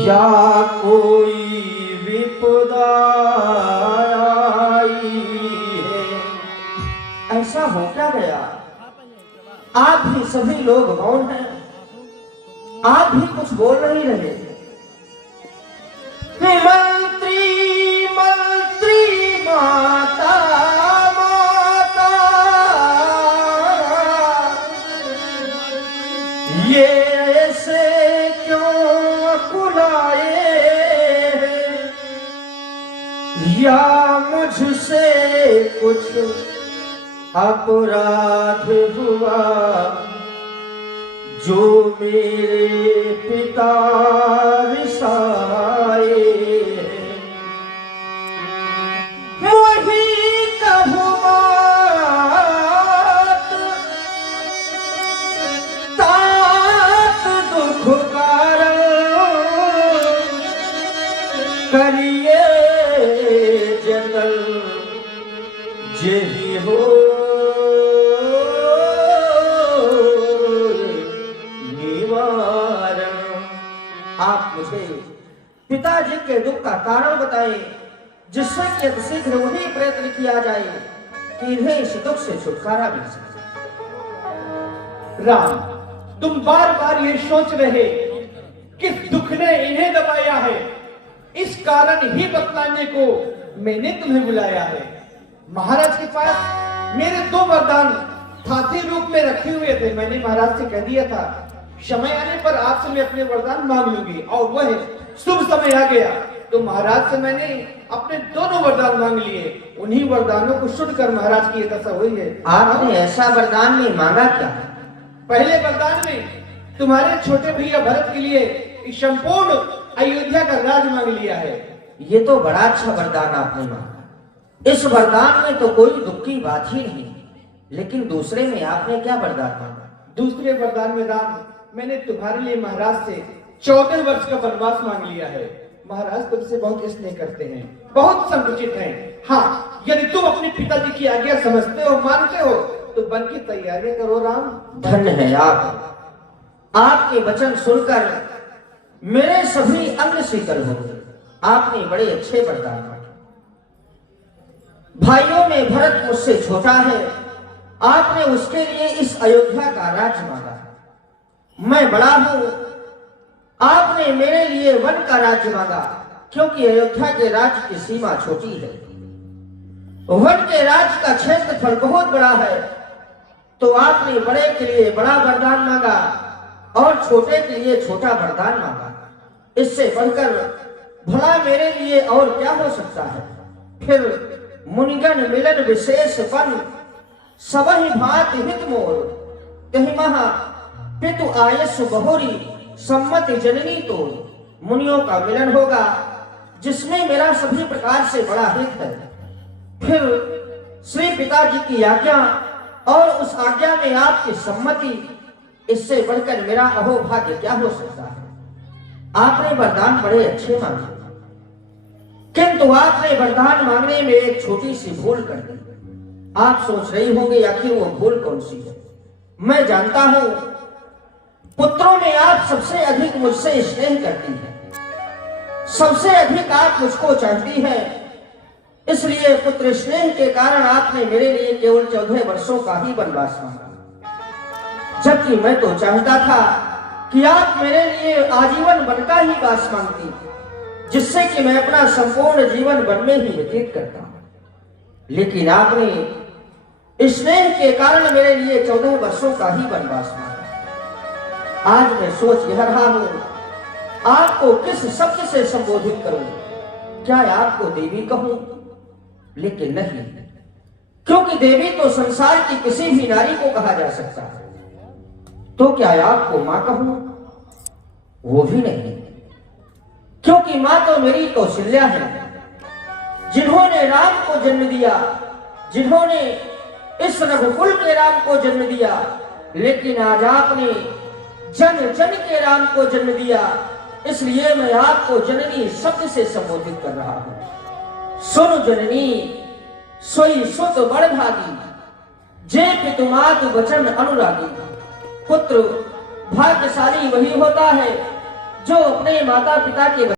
या कोई विपदा आई है। ऐसा हो क्या गया? आप भी सभी लोग मौन हैं, आप भी कुछ बोल नहीं रहे। मंत्री मंत्री माता माता, ये ऐसे क्यों कुलाए हैं? या मुझसे कुछ अपराध हुआ जो मेरे पिता रिसाए? वही कहूँ बात तात दुख कारण, करिए जतन जेहि हो निवारण। आप मुझे पिताजी के दुख का कारण बताएं, जिससे कि शीघ्र वही प्रयत्न किया जाए कि इन्हें इस दुख से छुटकारा मिल सके। राम, तुम बार बार ये सोच रहे किस दुख ने इन्हें दबाया है, इस कारण ही बतलाने को मैंने तुम्हें बुलाया है। महाराज के पास मेरे 2 वरदान हाथी रूप में रखे हुए थे। मैंने महाराज से कह दिया था समय आने पर आपसे मैं अपने वरदान मांग लूंगी, और वह शुभ समय आ गया तो महाराज से मैंने अपने दोनों वरदान मांग लिए। उन्हीं वरदानों को सुनकर महाराज की दशा हुई है। आपने ऐसा वरदान में मांगा क्या? पहले वरदान में तुम्हारे छोटे भैया भरत के लिए संपूर्ण अयोध्या का राज मांग लिया है। ये तो बड़ा अच्छा वरदान आपने मांगा। इस वरदान में तो कोई दुख की बात ही नहीं, लेकिन दूसरे में आपने क्या वरदान मांगा? दूसरे वरदान में राम, मैंने तुम्हारे लिए महाराज से 14 वर्ष का वनवास मांग लिया है। महाराज तुमसे बहुत स्नेह करते हैं, बहुत संकुचित हैं। हाँ, यदि तुम अपने पिताजी की आज्ञा समझते हो, मानते हो, तो बन की तैयारी करो राम। धन्य है आप, आपके वचन सुनकर मेरे सभी अंग शीतल हो गए। आपने बड़े अच्छे वरदान मांगे। भाइयों में भरत मुझसे छोटा है, आपने उसके लिए इस अयोध्या का राज्य मांगा। मैं बड़ा हूं, आपने मेरे लिए वन का राज्य मांगा, क्योंकि अयोध्या के राज्य की सीमा छोटी है। वन के राज्य का क्षेत्रफल बहुत बड़ा है, तो आपने बड़े के लिए बड़ा वरदान मांगा और छोटे के लिए छोटा वरदान मांगा। इससे बढ़कर भला मेरे लिए और क्या हो सकता है? फिर मुनिगण मिलन विशेष वन, सबहि भांति हित मोर, तहि महा पितु आयसु बहुरी, सम्मति जननी तोर। मुनियों का मिलन होगा जिसमें मेरा सभी प्रकार से बड़ा हित है। फिर श्री पिताजी की आज्ञा और उस आज्ञा में आपकी सम्मति, इससे बढ़कर मेरा अहोभाग्य क्या हो सकता है? आपने वरदान बड़े अच्छे मांगे, किंतु आपने वरदान मांगने में एक छोटी सी भूल कर दी। आप सोच रही होंगे आखिर वो भूल कौन सी है? मैं जानता हूं पुत्रों में आप सबसे अधिक मुझसे स्नेह करती हैं, सबसे अधिक आप मुझको चाहती हैं, इसलिए पुत्र स्नेह के कारण आपने मेरे लिए केवल 14 वर्षों का ही वनवास मांगा, जबकि मैं तो चाहता था कि आप मेरे लिए आजीवन वन का ही वास मांगती, जिससे कि मैं अपना संपूर्ण जीवन वन में ही व्यतीत करता। लेकिन आपने स्नेह के कारण मेरे लिए 14 वर्षों का ही वनवास मांगा। आज मैं सोच यह रहा हूं आपको किस शब्द से संबोधित करूं? क्या आपको देवी कहूं? लेकिन नहीं, क्योंकि देवी तो संसार की किसी भी नारी को कहा जा सकता है। तो क्या आपको मां कहूं? वो भी नहीं, क्योंकि मां तो मेरी कौशल्या है, जिन्होंने राम को जन्म दिया, जिन्होंने इस रघुकुल के राम को जन्म दिया। लेकिन आज आपने जन जन के राम को जन्म दिया, इसलिए मैं आपको जननी शब्द से संबोधित कर रहा हूं। सुन जननी सोई सुत बड़भागी, जे पितुमातु वचन अनुरागी। पुत्र भाग्यशाली वही होता है जो अपने माता पिता के